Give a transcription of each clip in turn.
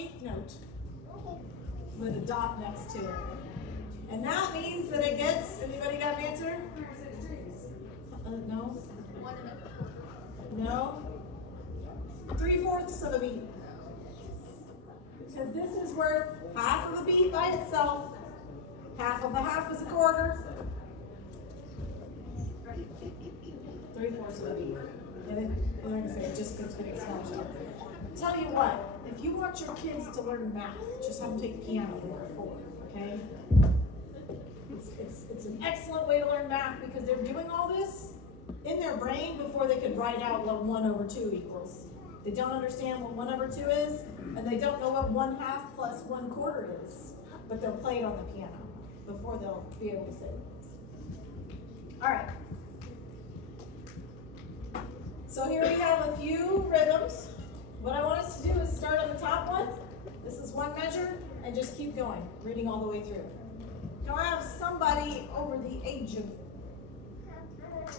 eighth note with a dot next to it. And that means that it gets, anybody got an answer? No? No? 3/4 of a beat. Because this is worth half of a beat by itself, half of a half is a quarter, 3/4 of a beat. And then, like I say, it just keeps getting smaller. Tell you what, if you want your kids to learn math, just have them take piano for 4, okay? It's an excellent way to learn math because they're doing all this in their brain before they can write out what 1/2 equals. They don't understand what 1/2 is, and they don't know what 1/2 plus 1/4 is, but they'll play it on the piano before they'll be able to say it. All right. So here we have a few rhythms. What I want us to do is start on the top one. This is one measure, and just keep going, reading all the way through. Now I have somebody over the age of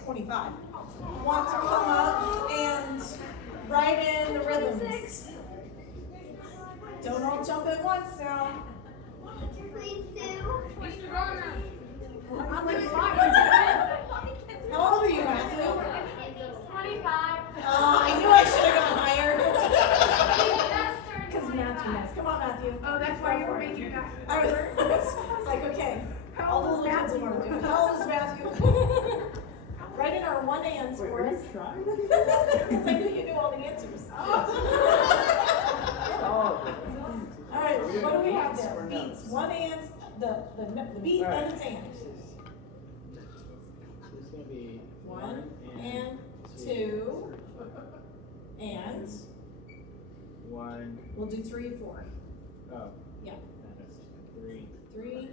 25 want to come up and write in the rhythms. Don't all jump at once now. Please do. I'm like, how old are you, Matthew? 25. I knew I should have gone higher. Because Matthew knows. Come on, Matthew. Oh, that's why you were making that. It's like, okay. All the little kids want to do it. How old is Matthew? Write in our 1 ands for us. Because I knew you knew all the answers. All right, what do we have there? Beats. 1 and, the beat and its and. It's going to be 1 and 2 and 1. We'll do 3, 4. Oh. Yeah. That's 3. 3,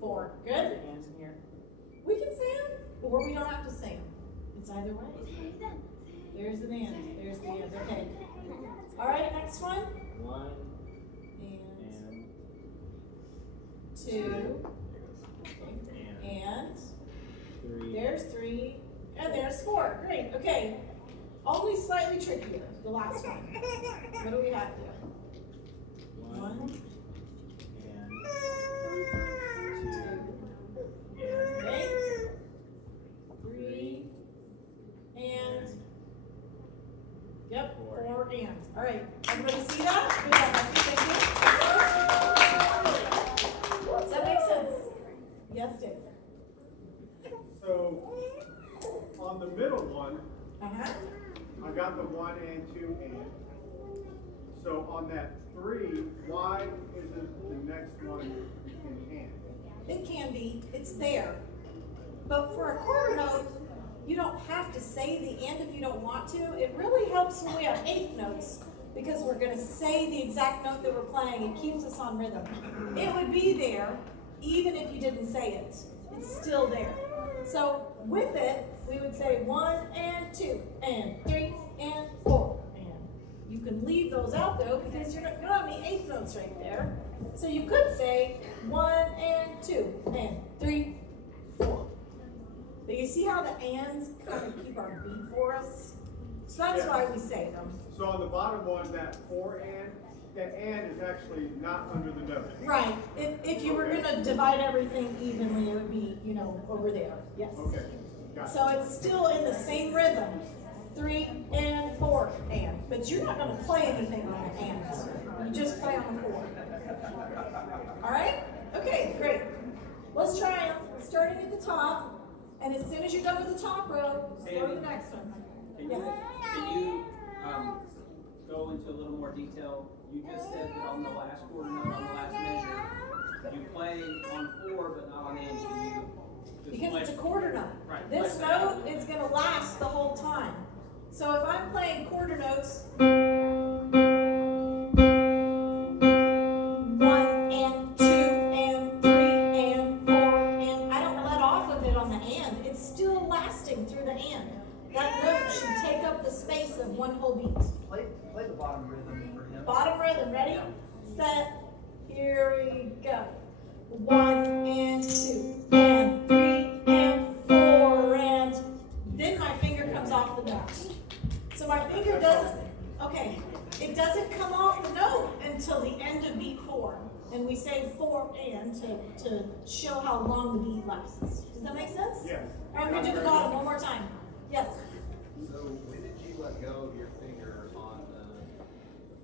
4. Good? Hands in here. We can say them, or we don't have to say them. It's either way. There's an and. There's the and. Okay. All right, next one. 1 And 2 and 3. there's 3 and there's 4. Great. Okay. Only slightly trickier. The last one. What do we have here? 1 and 2. Okay. 3 and yep, 4 and. All right. Everybody see that? Good job, Matthew. Thank you. Does that make sense? Yes, Dave. So, on the middle one, Uh-huh. I got the 1 and 2 and. So on that 3, why isn't the next one in and? It can be. It's there. But for a quarter note, you don't have to say the and if you don't want to. It really helps when we have eighth notes because we're going to say the exact note that we're playing. It keeps us on rhythm. It would be there even if you didn't say it. It's still there. So with it, we would say 1 and 2 and 3 and 4 and. You can leave those out though because you're not on the eighth notes right there. So you could say 1 and 2 and 3, 4. But you see how the ands kind of keep our beat for us? So that's why we say them. So on the bottom one, that 4 and, that and is actually not under the note. Right. If you were going to divide everything evenly, it would be, over there. Yes. Okay, got it. So it's still in the same rhythm. 3 and 4 and. But you're not going to play anything on the ands. You just play on the 4. All right? Okay, great. Let's try them. Starting at the top. And as soon as you're done with the top row, go to the next one. Can you go into a little more detail? You just said that on the last quarter note, on the last measure, you play on 4 but not on end. Can you just Because it's a quarter note. Right. This note is going to last the whole time. So if I'm playing quarter notes, 1 and 2 and 3 and 4 and I don't let off of it on the and. It's still lasting through the and. That note should take up the space of one whole beat. Play the bottom rhythm for him. Bottom rhythm, ready? Set, here we go. 1 and 2 and 3 and 4 and then my finger comes off the note. So my finger doesn't, okay, it doesn't come off the note until the end and we say 4 and to show how long the beat lasts. Does that make sense? Yes. All right, I'm gonna do the bottom one more time. Yes. So when did you let go of your finger on the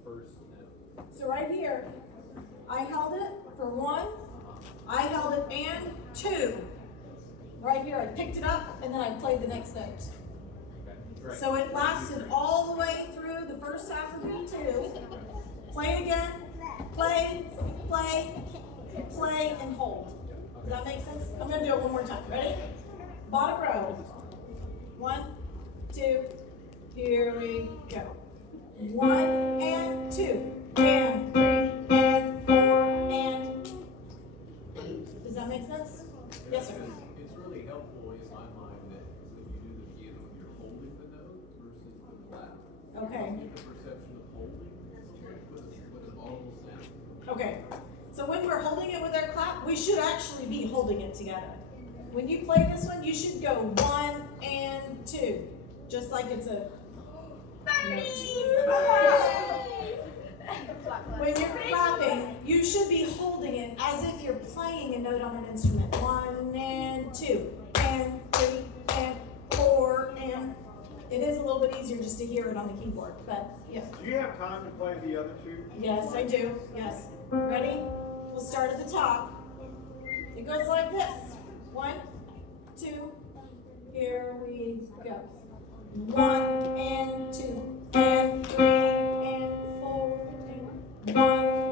first note? So right here, I held it for 1, I held it and 2. Right here, I picked it up and then I played the next note. Okay, great. So it lasted all the way through the first half of beat 2. Play again, play, play, play, and hold. Does that make sense? I'm gonna do it one more time. Ready? Bottom row. 1, 2, here we go. 1 and 2 and 3 and 4 and. Does that make sense? Yes, sir. It's really helpful in my mind that when you do the piano, you're holding the note versus the clap. Okay. You get the perception of holding with an audible sound. Okay. So when we're holding it with our clap, we should actually be holding it together. When you play this one, you should go 1 and 2, just like it's a. When you're clapping, you should be holding it as if you're playing a note on an instrument. 1 and 2 and 3 and 4 and. It is a little bit easier just to hear it on the keyboard, but yeah. Do you have time to play the other two? Yes, I do. Yes. Ready? We'll start at the top. It goes like this. 1, 2, here we go. 1 and 2 and 3 and 4 and 1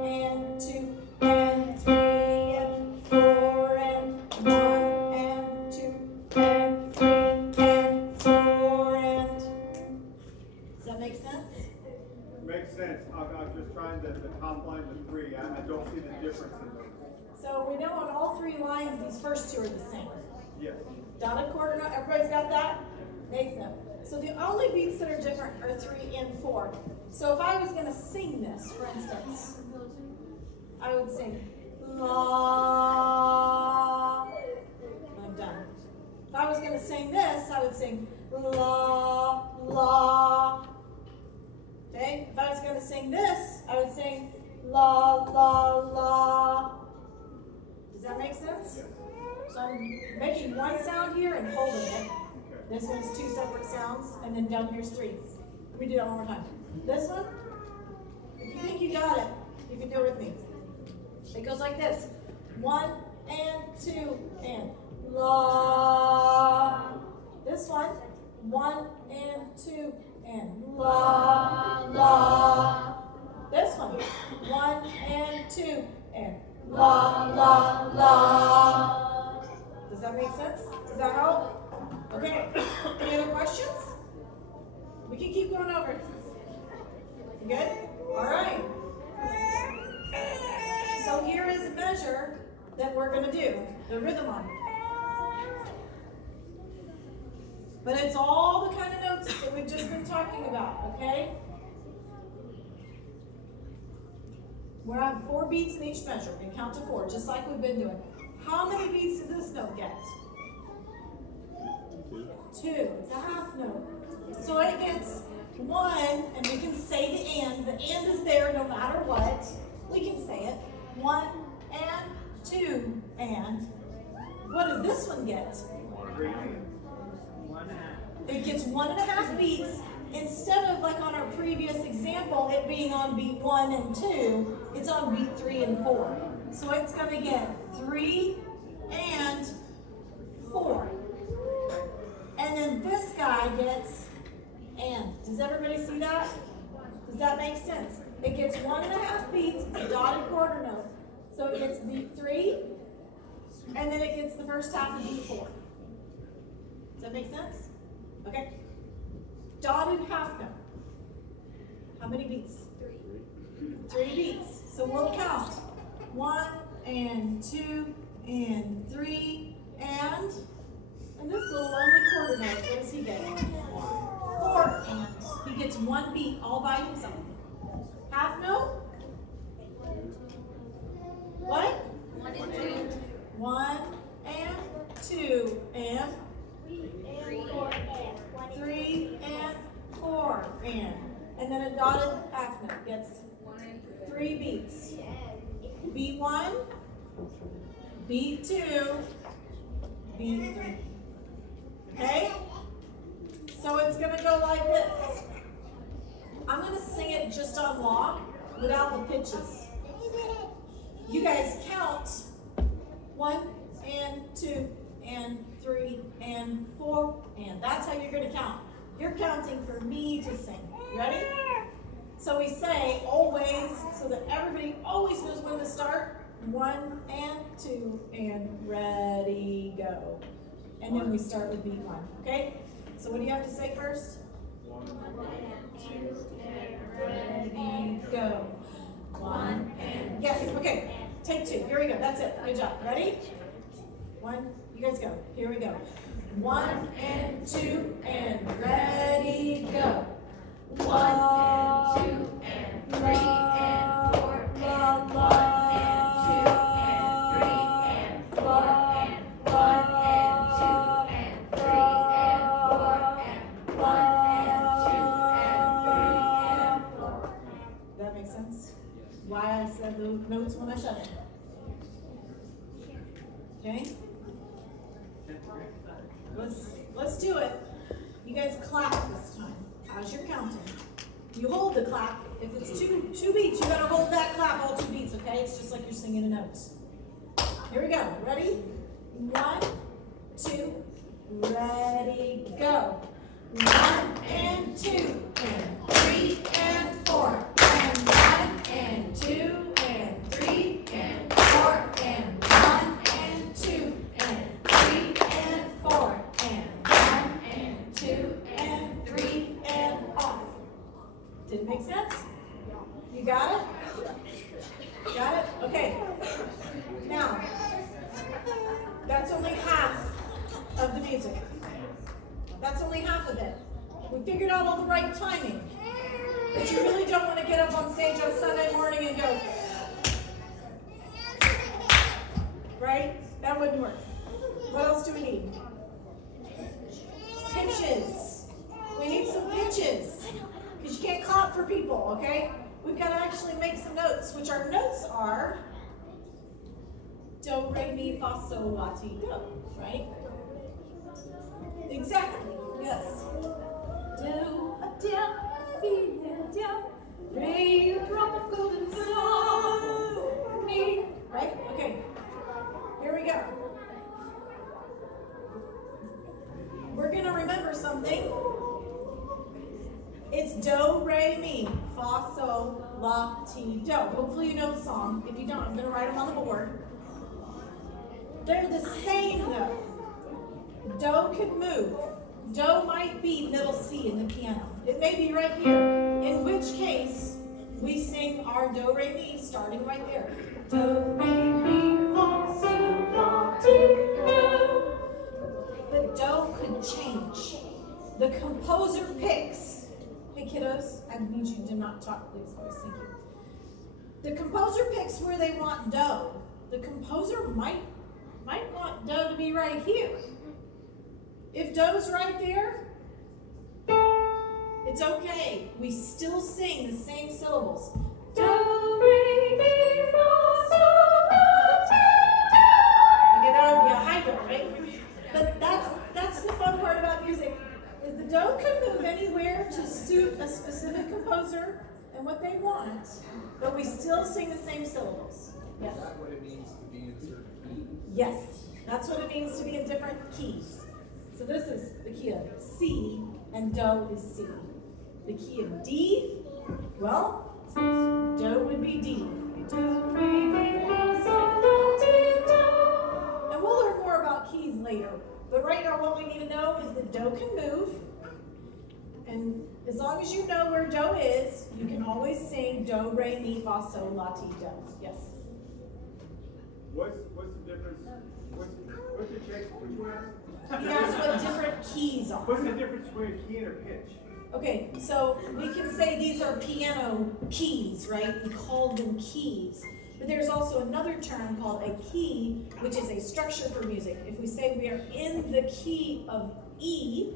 and 2 and 3 and 4 and 1 and 2 and 3 and 4 and. Does that make sense? Makes sense. I'm just trying to combine the three. I don't see the difference in those. So we know on all 3 lines, these first 2 are the same. Yes. Dotted quarter note, everybody's got that? Eighth note. So the only beats that are different are 3 and 4. So if I was gonna sing this, for instance, I would sing la. I'm done. If I was gonna sing this, I would sing la, la. Okay? If I was gonna sing this, I would sing la, la, la. Does that make sense? So I'm making one sound here and holding it. This one's 2 separate sounds, and then down here's 3. Let me do that one more time. This one, if you think you got it, you can do it with me. It goes like this. 1 and 2 and la. This one, 1 and 2 and la, la. This one, 1 and 2 and la, la, la. Does that make sense? Does that help? Okay, any other questions? We can keep going over it. You good? All right. So here is a measure that we're going to do, the rhythm on it. But it's all the kind of notes that we've just been talking about, okay? We're on 4 beats in each measure. We count to 4, just like we've been doing. How many beats does this note get? 2. It's a half note. So it gets 1, and we can say the and. The and is there no matter what. We can say it. 1 and 2 and. What does this one get? 3. It gets 1.5 beats. Instead of like on our previous example, it being on beat 1 and 2, it's on beat 3 and 4. So it's going to get 3 and 4. And then this guy gets and. Does everybody see that? Does that make sense? It gets 1.5 beats, it's a dotted quarter note. So it gets beat 3, and then it gets the first half of beat 4. Does that make sense? Okay. Dotted half note. How many beats? 3 beats. So we'll count. 1 and 2 and 3 and this little lonely quarter note, what does he get? 4 and. He gets 1 beat all by himself. Half note? What? 1 and 2 and 3 and 4 and then a dotted half note gets 3 beats. beat 1, beat 2, beat 3. Okay? So it's gonna go like this. I'm gonna sing it just on law without the pitches. You guys count 1 and 2 and 3 and 4, and that's how you're gonna count. You're counting for me to sing. Ready? So we say always, so that everybody always knows when to start. 1 and 2 and ready, go. And then we start with beat 1, okay? So what do you have to say first? 1 and 2 and Ready, go. 1 and, yes, okay. Take 2, here we go, that's it, good job. Ready? 1, you guys go, here we go. 1 and 2 and ready, go. 1 and 2 and 3 and 4 and 1 and 2 and 3 and 4 and 1 and 2 and 3 and 4 and 1 and 2 and 3 and 4. That makes sense? Why I said the notes when I said it. Okay? Let's do it. You guys clap this time as you're counting. You hold the clap. If it's two beats, you gotta hold that clap all 2 beats, okay? It's just like you're singing a note. Here we go. Ready? 1, 2, ready, go. 1 and 2 and 3 and 4 and 1 and 2 and 3 and 4 and 1 and 2 and 3 and 4 and 1 and 2 and 3 and off. Did it make sense? You got it? Got it? Okay. Now, that's only half of the music. That's only half of it. We figured out all the right timing. But you really don't want to get up on stage on Sunday morning and go, right? That wouldn't work. What else do we need? Pitches. We need some pitches. Because you can't clap for people, okay? We've got to actually make some notes, which our notes are do, re, mi, fa, sol, la, ti, do, right? Exactly, yes. Do, a down, a female down, re, a drop of golden snow, mi, right? Okay, here we go. We're gonna remember something. It's do, re, mi, fa, sol, la, ti, do. Hopefully you know the song. If you don't, I'm gonna write them on the board. They're the same though. Do can move. Do might be middle C in the piano. It may be right here. In which case, we sing our do, re, mi starting right there. Do, re, mi, fa, sol, la, ti, do. The do could change. The composer picks. Hey kiddos, I need you to not talk, please. Thank you. The composer picks where they want do. The composer might want do to be right here. If do's right there, it's okay. We still sing the same syllables. Do, re, mi, fa, sol, la, ti, do. Okay, that would be a high do, right? But that's the fun part about music, is the do can move anywhere to suit a specific composer and what they want, but we still sing the same syllables. Yes. Is that what it means to be in a certain key? Yes, that's what it means to be in different keys. So this is the key of C, and do is C. The key of D, well, do would be D. Do, re, mi, fa, sol, la, ti, do. And we'll learn more about keys later. But right now what we need to know is that do can move. And as long as you know where do is, you can always sing do, re, mi, fa, sol, la, ti, do. Yes? What's the difference? What's the check? Which one? He asked what different keys are. What's the difference between a key and a pitch? Okay, so we can say these are piano keys, right? We call them keys. But there's also another term called a key, which is a structure for music. If we say we are in the key of E,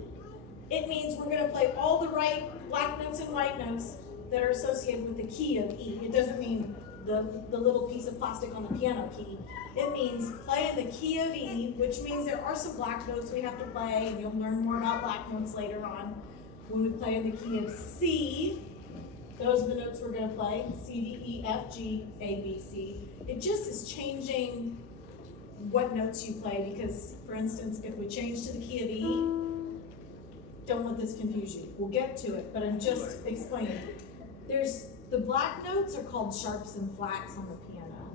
it means we're going to play all the right black notes and white notes that are associated with the key of E. It doesn't mean the little piece of plastic on the piano key. It means play in the key of E, which means there are some black notes we have to play, and you'll learn more about black notes later on. When we play in the key of C, those are the notes we're going to play, C, D, E, F, G, A, B, C. It just is changing what notes you play because, for instance, if we change to the key of E, don't let this confuse you. We'll get to it, but I'm just explaining. The black notes are called sharps and flats on the piano.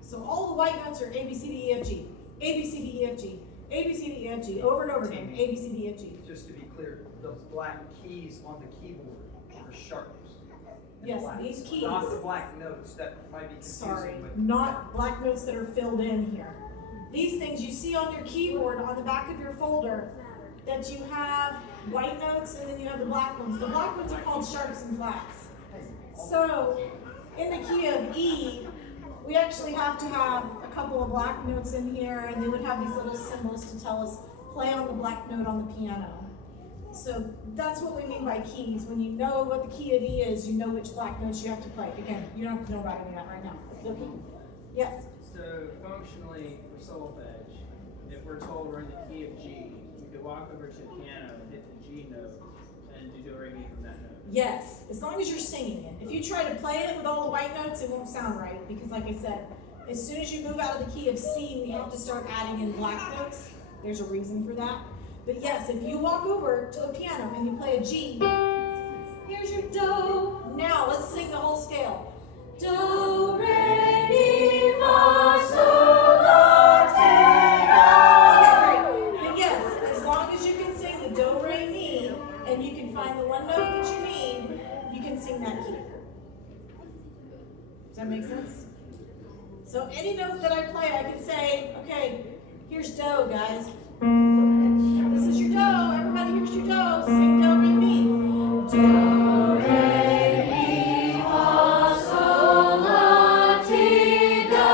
So all the white notes are A, B, C, D, E, F, G, A, B, C, D, E, F, G, A, B, C, D, E, F, G, over and over again, A, B, C, D, E, F, G. Just to be clear, the black keys on the keyboard are sharps. and Yes, flats. these keys. Not the black notes that might be confusing. Sorry, with- not black notes that are filled in here. These things you see on your keyboard on the back of your folder, that you have white notes and then you have the black ones. The black ones are called sharps and flats. So, in the key of E, we actually have to have a couple of black notes in here, and they would have these little symbols to tell us play on the black note on the piano. So that's what we mean by keys. When you know what the key of E is, you know which black notes you have to play. Again, you don't have to know about any of that right now. Okay? Yes? So functionally, for solfege, if we're told we're in the key of G, we could walk over to the piano and hit the G note and do do re mi from that note. Yes, as long as you're singing it. If you try to play it with all the white notes, it won't sound right because like I said, as soon as you move out of the key of C, we have to start adding in black notes. There's a reason for that. But yes, if you walk over to the piano and you play a G, here's your do. Now let's sing the whole scale. Do, re, mi, fa, sol, la, ti, do. Okay, great. And yes, as long as you can sing the do, re, mi, and you can find the one note that you need, you can sing that key. Does that make sense? So any note that I play, I can say, okay, here's do, guys. This is your do. Everybody, here's your do. Sing do, re, mi. Do, re, mi, fa, sol, la, ti, do.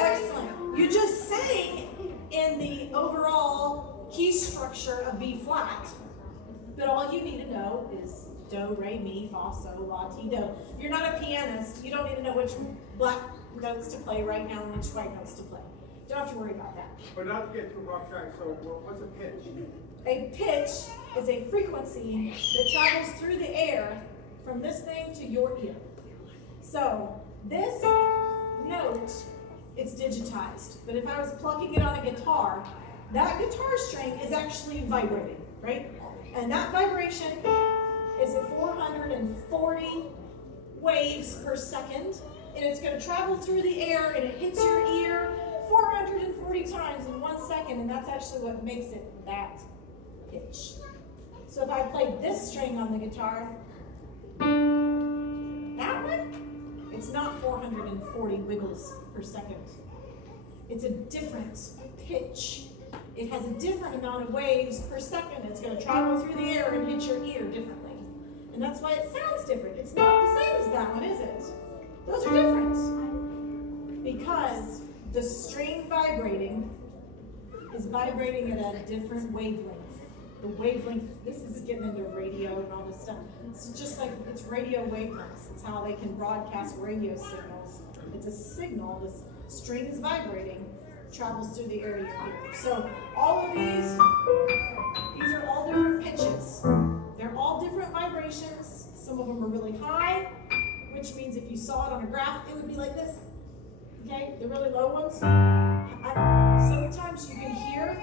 Excellent. You just sang in the overall key structure of B flat, but all you need to know is do, re, mi, fa, sol, la, ti, do. If you're not a pianist, you don't need to know which black notes to play right now and which white notes to play. Don't have to worry about that. But not to get too off track, so what's a pitch? A pitch is a frequency that travels through the air from this thing to your ear. So this note, it's digitized. But if I was plucking it on a guitar, that guitar string is actually vibrating, right? And that vibration is at 440 waves per second. And it's going to travel through the air and it hits your ear 440 times in 1 second, and that's actually what makes it that pitch. So if I played this string on the guitar, that one, it's not 440 wiggles per second. It's a different pitch. It has a different amount of waves per second. It's going to travel through the air and hit your ear differently. And that's why it sounds different. It's not the same as that one, is it? Those are different. Because the string vibrating is vibrating at a different wavelength. The wavelength, this is getting into radio and all this stuff. It's just like, it's radio wavelengths. It's how they can broadcast radio signals. It's a signal, this string is vibrating, travels through the air to your ear. So all of these are all different pitches. They're all different vibrations. Some of them are really high, which means if you saw it on a graph, it would be like this. Okay, the really low ones. Sometimes you can hear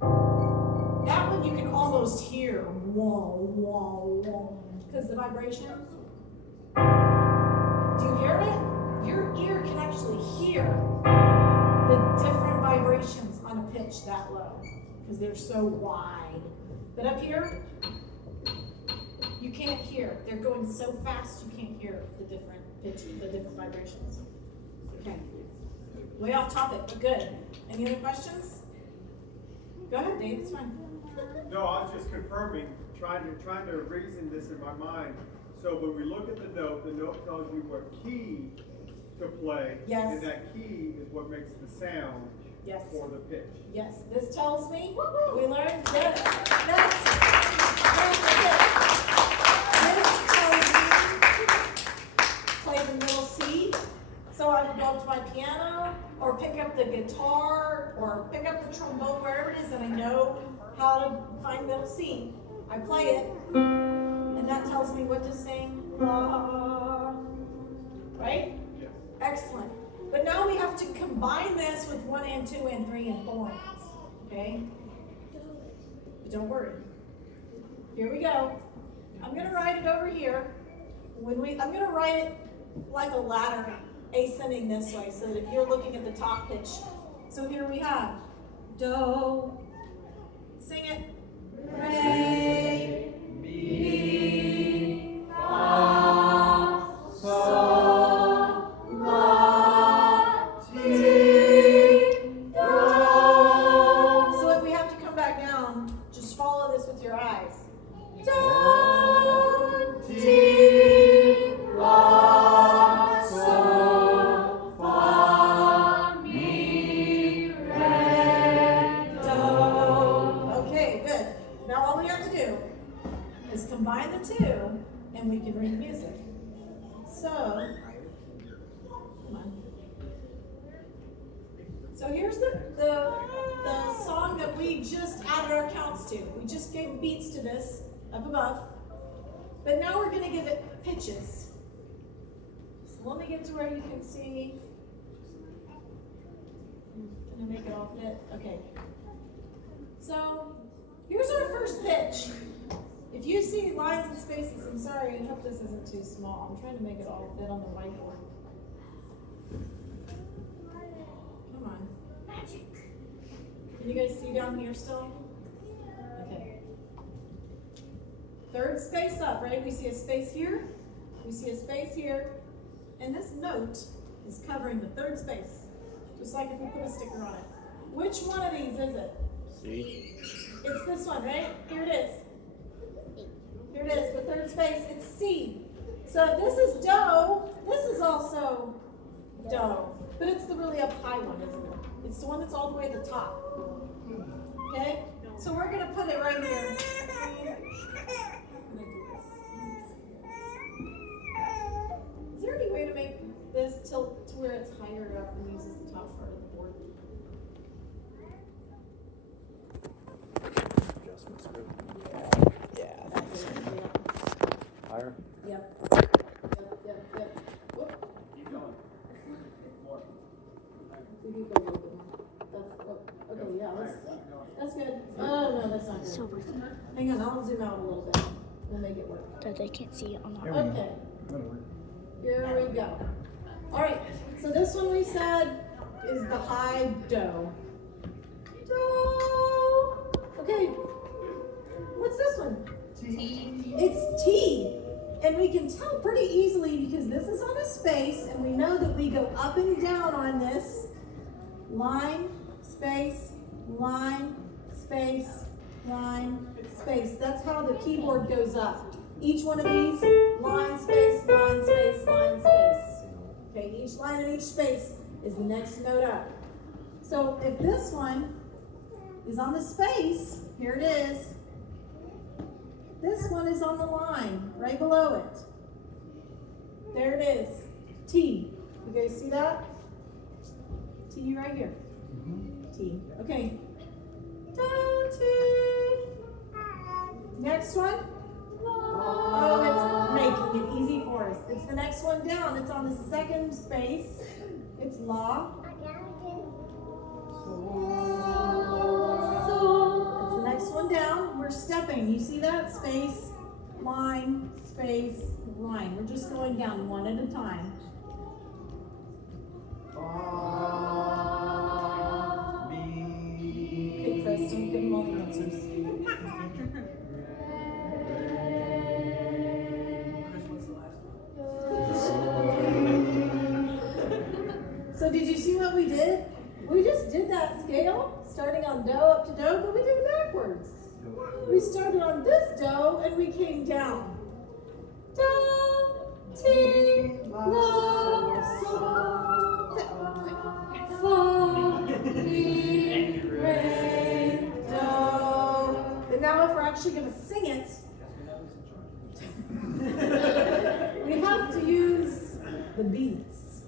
that one. You can almost hear whoa, whoa, whoa, because the vibration. Do you hear it? Your ear can actually hear the different vibrations on a pitch that low because they're so wide. But up here, you can't hear. They're going so fast you can't hear the different pitches, the different vibrations. Okay. Way off topic, but good. Any other questions? Go ahead, Dave, it's fine. No, I was just confirming, trying to reason this in my mind. So when we look at the note tells you what key to play. Yes. And that key is what makes the sound Yes. for the pitch. Yes, this tells me, we learned this. This tells me, play the So I would go up to my piano, or pick up the guitar, or pick up the trombone, wherever it is that I know how to find middle C. I play it, and that tells me what to sing. La, right? Excellent. But now we have to combine this with 1 and 2 and 3 and 4 hands. Okay? But don't worry. Here we go. I'm going to write it over here. I'm going to write it like a ladder, ascending this way, so that you're looking at the top pitch. So here we have do. Sing it. Re, mi, fa, sol, la, ti, do. So if we have to come back down, just follow this with your eyes. Do, ti, la, sol, fa, mi, re, do. Okay, good. Now all we have to do is combine the two, and we can read music. So, come on. So here's the song that we just added our counts to. We just gave beats to this up above, but now we're going to give it pitches. So let me get to where you can see. Can I make it all fit? Okay. So here's our first pitch. If you see lines and spaces, I'm sorry, I hope this isn't too small. I'm trying to make it all fit on the whiteboard. Come on. Magic. Can you guys see down here still? Okay. Third space up, right? We see a space here. We see a space here. And this note is covering the third space. Just like if we put a sticker on it. Which one of these is it? C. It's this one, right? Here it is. Here it is, the third space. It's C. So if this is do, this is also do. But it's the really up high one, isn't it? It's the one that's all the way at the top. Okay? So we're going to put it right here. Is there any way to make this tilt to where it's higher up and uses the top part of the board? Adjustments group. That's it. Higher. Yep. Yep. Whoop. Keep going. More. We do go a little bit more. Okay, yeah, that's good. Oh, no, that's not good. Hang on, I'll zoom out a little bit. We'll make it work. That they can't see it on the Okay. Here we go. All right, so this one we said is the high do. Do. Okay. What's this one? T. It's T. And we can tell pretty easily because this is on a space, and we know that we go up and down on this. Line, space, line, space, line, space. That's how the keyboard goes up. Each one of these, line, space, line, space, line, space. Okay, each line and each space is the next note up. So if this one is on the space, here it is. This one is on the line, right below it. There it is, T. You guys see that? T right here. T. Okay. Do, T. Next one. Oh, it's making it easy for us. It's the next one down. It's on the second space. It's La. So. It's the next one down. We're stepping. You see that? Space, line, space, line. We're just going down one at a time. Okay, Chris, don't give them all the answers. So did you see what we did? We just did that scale, starting on do up to do, but we did it backwards. We started on this do and we came down. Do, ti, la, sol, fa, mi, re, do. And now if we're actually going to sing it, we have to use the beats.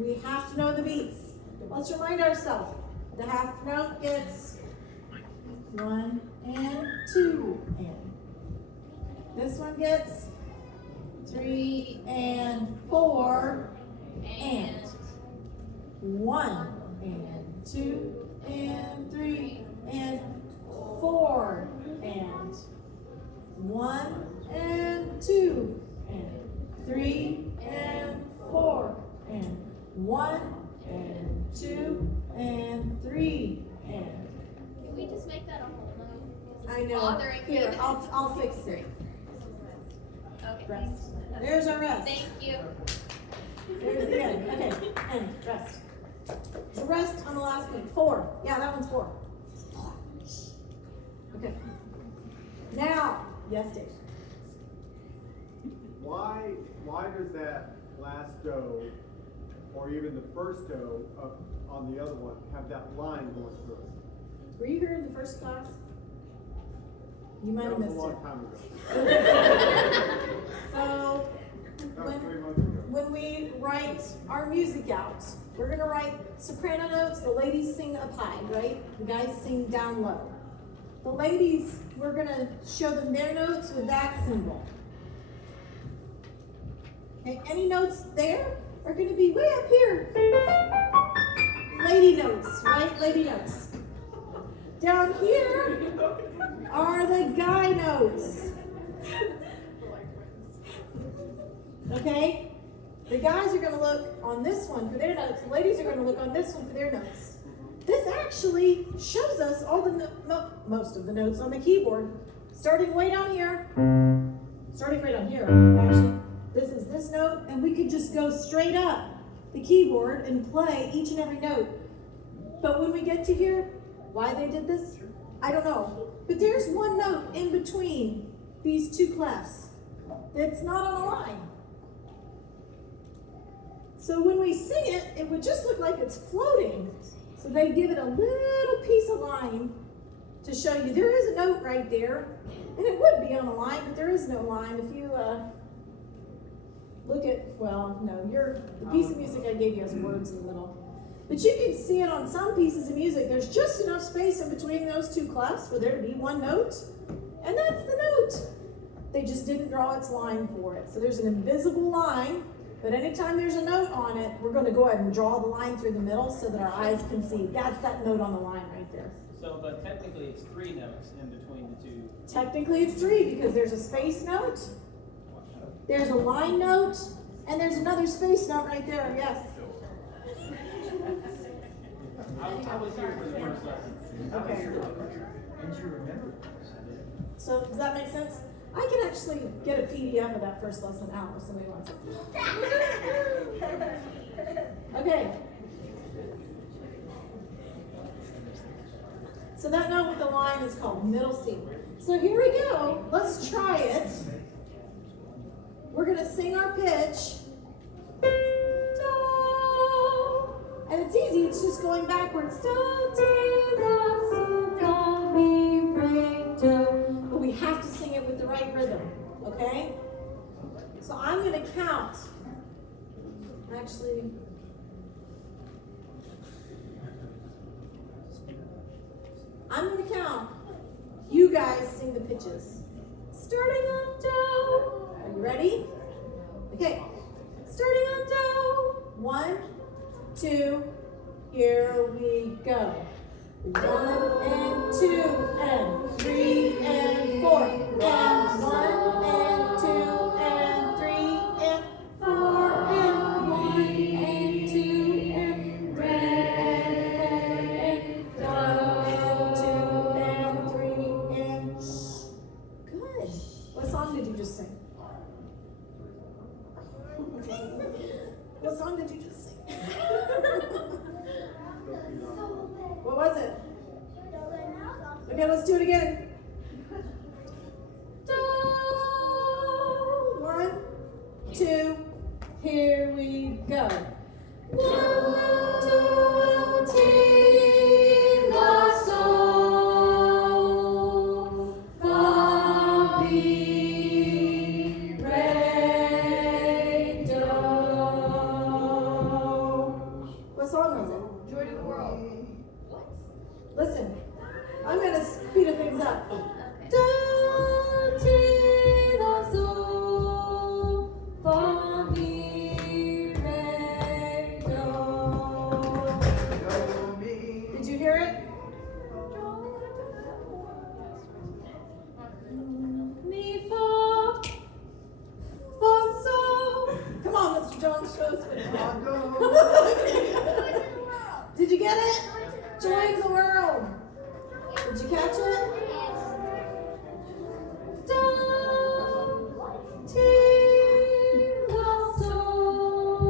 We have to know the beats. Let's remind ourselves. The half note gets 1 and 2 and. This one gets 3 and 4 and. 1 and 2 and 3 and 4 and. 1 and 2 and 3 and 4 and 1 and 2 and 3 and. Can we just make that a whole note? I know. Bothering me. Here, I'll fix it. Okay. Rest. There's our rest. Thank you. There's the end. Okay, end. Rest. So rest on the last beat. 4. Yeah, that one's 4. 4. Okay. Now, yes, Dave. Why does that last do, or even the first do up on the other one, have that line going through it? Were you here in the first class? You might That have was a missed long it. time ago. So, That was 3 when, months ago. when we write our music out, we're gonna write soprano notes. The ladies sing up high, right? The guys sing down low. The ladies, we're gonna show them their notes with that symbol. Okay, any notes there are gonna be way up here. Lady notes, right? Lady notes. Down here are the guy notes. Okay? The guys are going to look on this one for their notes. The ladies are going to look on this one for their notes. This actually shows us all the most of the notes on the keyboard, starting way down here. Starting right on here, actually. This is this note, and we could just go straight up the keyboard and play each and every note. But when we get to here, why they did this, I don't know. But there's one note in between these two clefs that's not on a line. So when we sing it, it would just look like it's floating. So they give it a little piece of line to show you there is a note right there. And it would be on a line, but there is no line. If you look at, well, no, the piece of music I gave you has words in the middle. But you can see it on some pieces of music. There's just enough space in between those two clefs for there to be one note. And that's the note. They just didn't draw its line for it. So there's an invisible line, but anytime there's a note on it, we're going to go ahead and draw the line through the middle so that our eyes can see. That's that note on the line right there. So, but technically it's 3 notes in between the two. Technically it's 3 because there's a space note, there's a line note, and there's another space note right there, yes. I was here for the first lesson. Okay. Didn't you remember? So does that make sense? I can actually get a PDF of that first lesson out if somebody wants it. Okay. So that note with the line is called middle C. So here we go. Let's try it. We're going to sing our pitch. Do. And it's easy. It's just going backwards. Do, ti, la, si, do, mi, re, do. But we have to sing it with the right rhythm. Okay? So I'm going to count. Actually, I'm going to count. You guys sing the pitches. Starting on do. Are you ready? Okay. Starting on do. 1, 2, here we go. 1 and 2 and 3 and 4 and 1 and 2 and 3 and 4 and 1 and 2 and re and do and 2 and 3 and good. What song did you just sing? What song did you just sing? What was it? Okay, let's do it again. Do. 1, 2, here we go. 1, 2, ti, la, sol, fa, mi, re, do. Listen, I'm gonna speed things up. Okay. Do, ti, do, sol, fa, mi, re, do. Did you hear it? Mi, fa, fa, sol. Come on, Mr. Jones, show us what Did you get it? Joy to the world. Did you catch it? Do, ti, do, sol,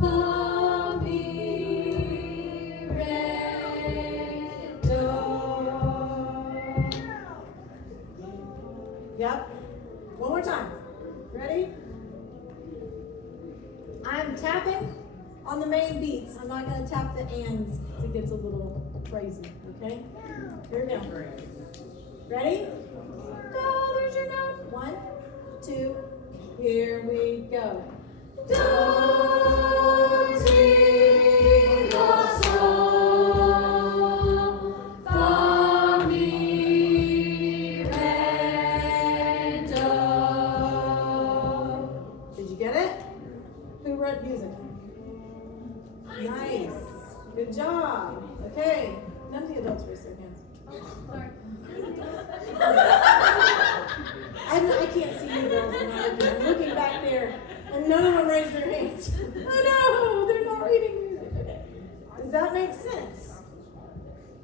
fa, mi, re, do. Yep. One more time. Ready? I'm tapping on the main beats. I'm not going to tap the ands because it gets a little crazy, okay? Here we go. Ready? Do, there's your note. 1, 2, here we go. Do, ti, do, sol, fa, mi, re, do. Did you get it? Who wrote music? Nice. Good job. Okay. None of the adults raise their hands. Sorry. I can't see you girls. I'm looking back there, and none of them raise their hands. Oh no, they're not reading music. Okay. Does that make sense?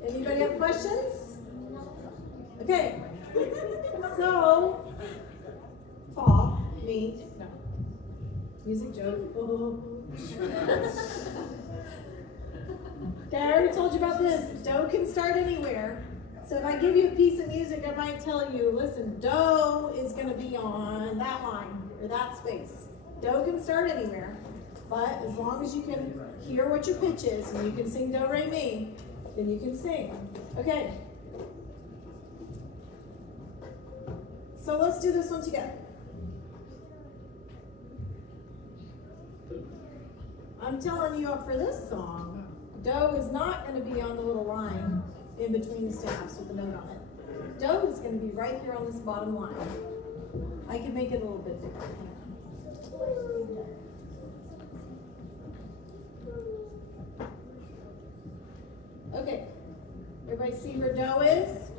Anybody have questions? Okay. So, fa, mi, no. Music joke. Okay, I already told you about this. Do can start anywhere. So if I give you a piece of music, I might tell you, listen, do is going to be on that line or that space. Do can start anywhere, but as long as you can hear what your pitch is and you can sing do, re, mi, then you can sing. Okay. So let's do this one together. I'm telling you for this song, do is not going to be on the little line in between the staffs with the note on it. Do is going to be right here on this bottom line. I can make it a little bit bigger. Okay. Everybody see where do is?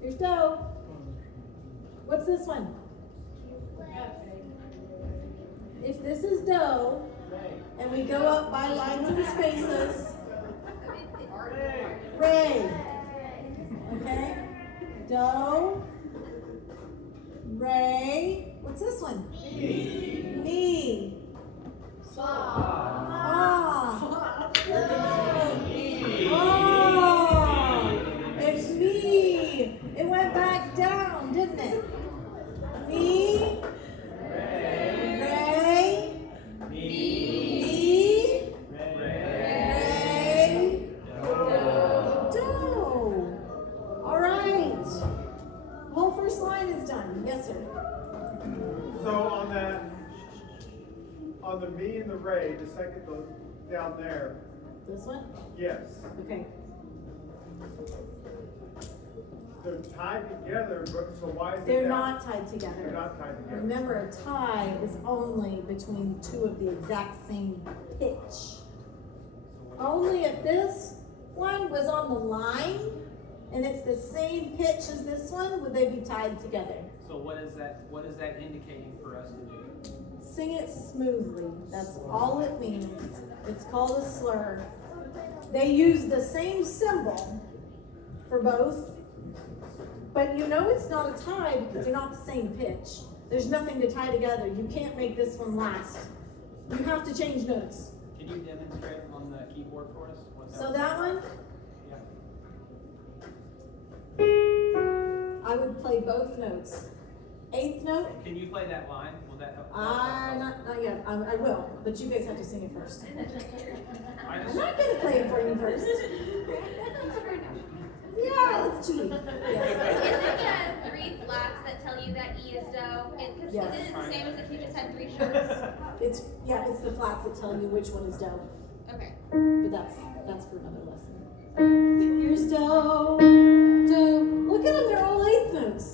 Here's do. What's this one? If this is do, and we go up by lines and spaces, re. Okay? Do, re. What's this one? Mi. Fa. Oh, it's me. It went back down, didn't it? Mi. Yes, sir. So on the mi and the re, the second down there. This one? Yes. Okay. They're tied together, but so why is it They're down? not tied together. They're not tied together. Remember, a tie is only between two of the exact same pitch. Only if this one was on the line and it's the same pitch as this one, would they be tied together? So what is that indicating for us to do? Sing it smoothly. That's all it means. It's called a slur. They use the same symbol for both, but you know it's not a tie because they're not the same pitch. There's nothing to tie together. You can't make this one last. You have to change notes. Can you demonstrate on the keyboard for us? So that one, Yeah. I would play both notes. Eighth note, Can you play that line? Will that help? not yet. I will, but you guys have to sing it first. I I'm just, not gonna play it for you first. Yeah, let's cheat. Is Yes. it the 3 flats that tell you that E is do? Because Yes. is it the same as if you just had 3 sharps? It's the flats that tell you which one is do. Okay. But that's for another lesson. Here's do, do. Look at them, they're all eighth notes.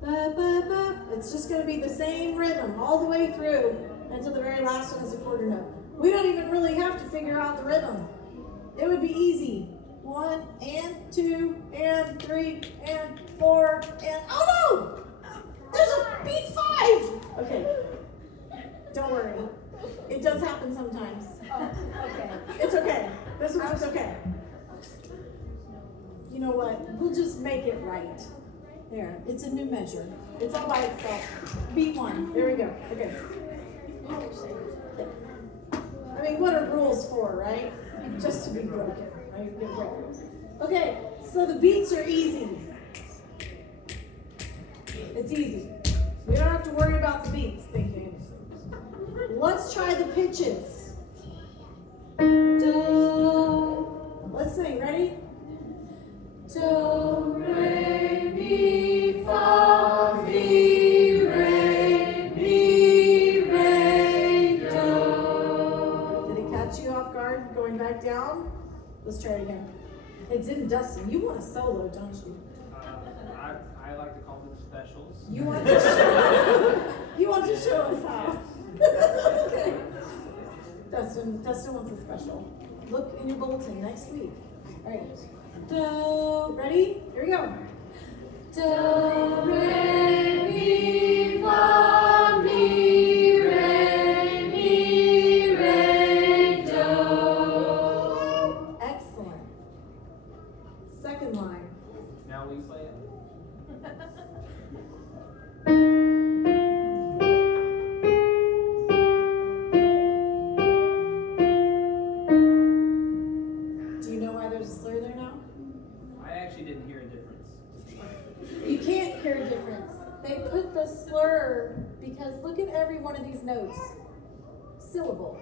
Ba, ba, ba. It's just going to be the same rhythm all the way through until the very last one is a quarter note. We don't even really have to figure out the rhythm. It would be easy. 1 and 2 and 3 and 4 and oh no! There's a beat 5! Okay. Don't worry. It does happen sometimes. Oh, okay. It's okay. This one's okay. You know what? We'll just make it right. There. It's a new measure. It's all by itself. Beat 1. There we go. Okay. I mean, what are rules for, right? Just to be broken, right? Get broken. Okay, so the beats are easy. It's easy. We don't have to worry about the beats, thinking. Let's try the pitches. Do. Let's sing. Ready? Do, re, mi, fa, mi, re, mi, re, do. Did it catch you off guard going back down? Let's try it again. It didn't, Dustin. You want a solo, don't you? I like to call them specials. You want to show, you want to show us how. Okay. Dustin wants a special. Look in your bulletin next week. All right. Do, ready? Here we go. Do, re, mi, fa, mi, re, mi, re, do. Excellent. Second line. Now we play it. Do you know why there's a slur there now? I actually didn't hear a difference. You can't hear a difference. They put the slur because look at every one of these notes. Syllable,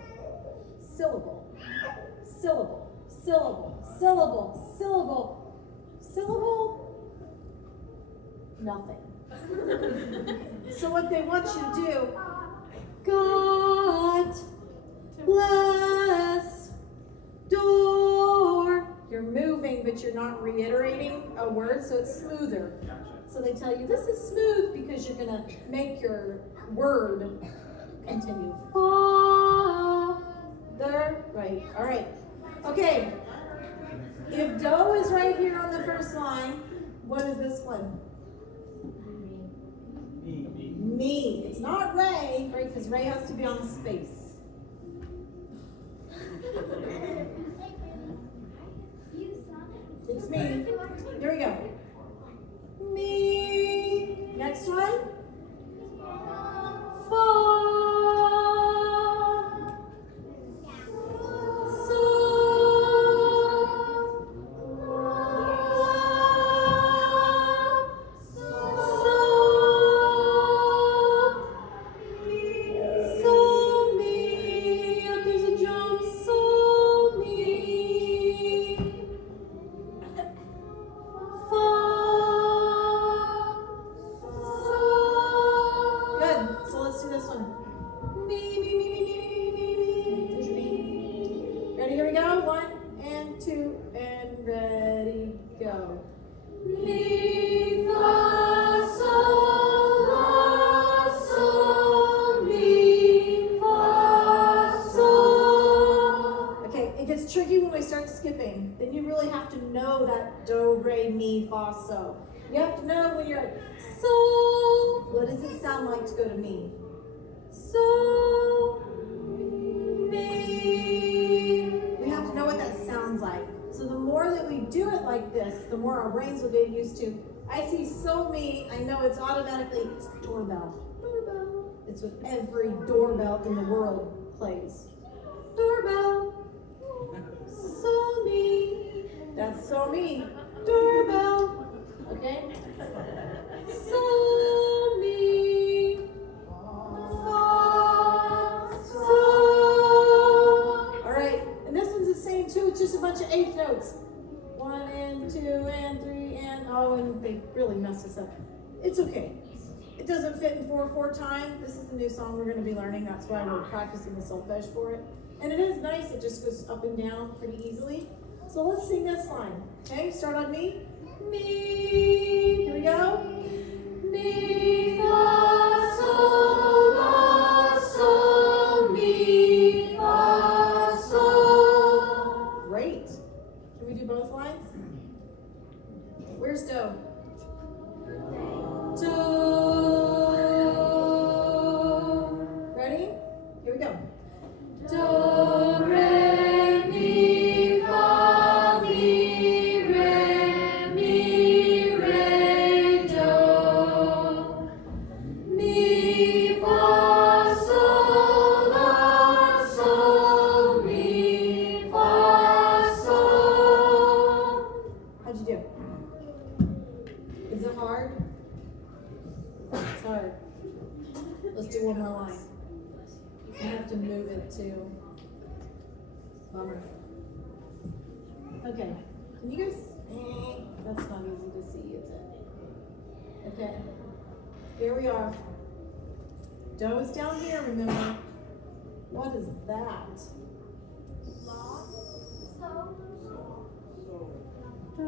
syllable, syllable, syllable, syllable, syllable, syllable, nothing. So what they want you to do, God bless door. You're moving, but you're not reiterating a word, so it's smoother. Gotcha. So they tell you this is smooth because you're gonna make your word continue. Father, right? All right. Okay. If do is right here on the first line, what is this one? Me. It's not Ray, right? Because Ray has to be on the space. It's me. Here we go. Me. Next one. Fa. Then you really have to know that do, re, mi, fa, so. You have to know when you're at so, what does it sound like to go to mi? So, mi. We have to know what that sounds like. So the more that we do it like this, the more our brains will get used to. I see so mi, I know it's automatically, it's doorbell. Doorbell. It's what every doorbell in the world plays. Doorbell. So me. That's so me. Doorbell. Okay? So me. So. Alright, and this one's the same too. It's just a bunch of eighth notes. 1 and 2 and 3 and oh, and they really mess us up. It's okay. it doesn't fit in 4/4 time. This is a new song we're going to be learning. That's why we're practicing the solfege for it. And it is nice. It just goes up and down pretty easily. So let's sing this line. Okay, start on me. Me. Here we go. Mi, fa, sol, la, sol, mi, fa, sol. Great. Can we do both lines? Where's do? Do. Ready? Here we go. Do, re, mi, fa, mi, re, do. Mi, fa, sol, la, sol, mi, fa, sol. How'd you do? Is it hard? It's hard. Let's do one more line. You have to move it too. Bummer. Okay. Can you guys? That's not easy to see, is it? Okay. Here we are. Do is down here, remember. What is that? Do,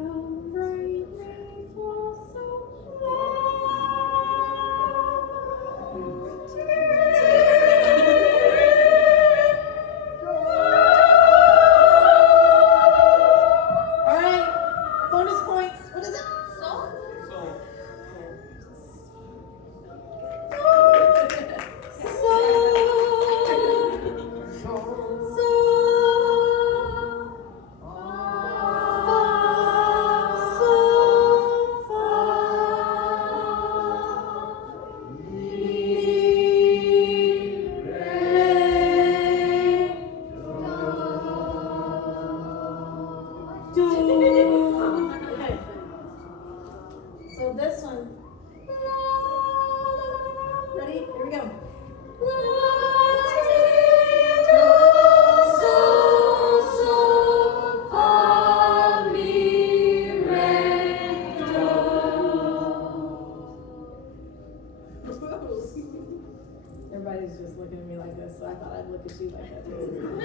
re, mi, fa, sol, la. All right, bonus points. What is it? Sol. Okay. So this one. Ready? Here we go. Everybody's just looking at me like this, so I thought I'd look at you like that too.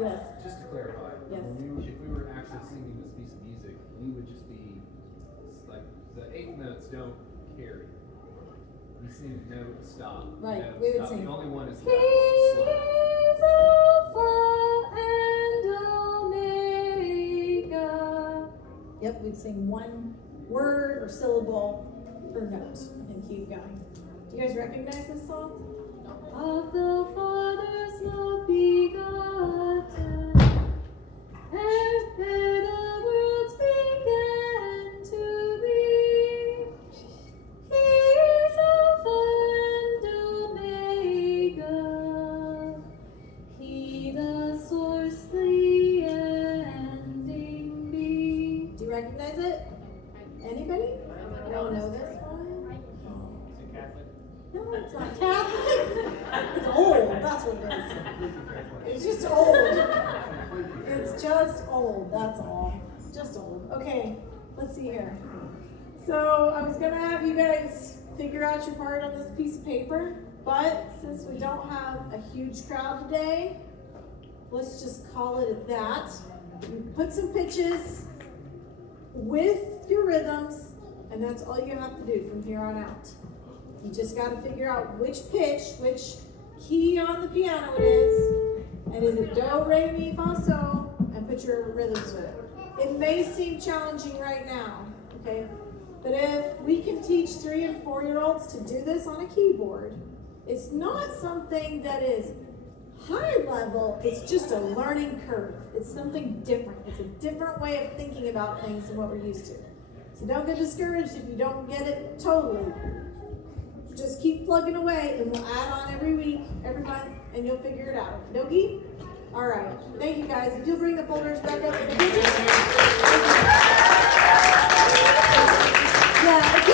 Yes. Just to clarify, Yes. if we were actually singing this piece of music, we would just be, like, the 8 notes don't carry. We sing note, stop. Right, note, we would stop. sing. The only one is He the is Alpha and Omega. Yep, we'd sing one word or syllable per note and keep going. Do you guys recognize this song? Of the Father's love begotten, ere the worlds began to be. He is Alpha and Omega. He the source, the ending be. Do you recognize it? Anybody? You don't know this one? Is it Catholic? No, it's not Catholic. It's old. That's what it is. It's just old. It's just old. That's all. Just old. Okay, let's see here. So I was gonna have you guys figure out your part on this piece of paper, but since we don't have a huge crowd today, let's just call it at that. Put some pitches with your rhythms, and that's all you have to do from here on out. You just got to figure out which pitch, which key on the piano it is, and is it do, re, mi, fa, sol, and put your rhythms with it. It may seem challenging right now, okay? But if we can teach 3 and 4-year-olds to do this on a keyboard, it's not something that is high level, it's just a learning curve. It's something different. It's a different way of thinking about things than what we're used to. So don't get discouraged if you don't get it totally. Just keep plugging away and we'll add on every week, every month, and you'll figure it out. Okie dokie? All right. Thank you guys. If you'll bring the folders back up in the kitchen. Yeah.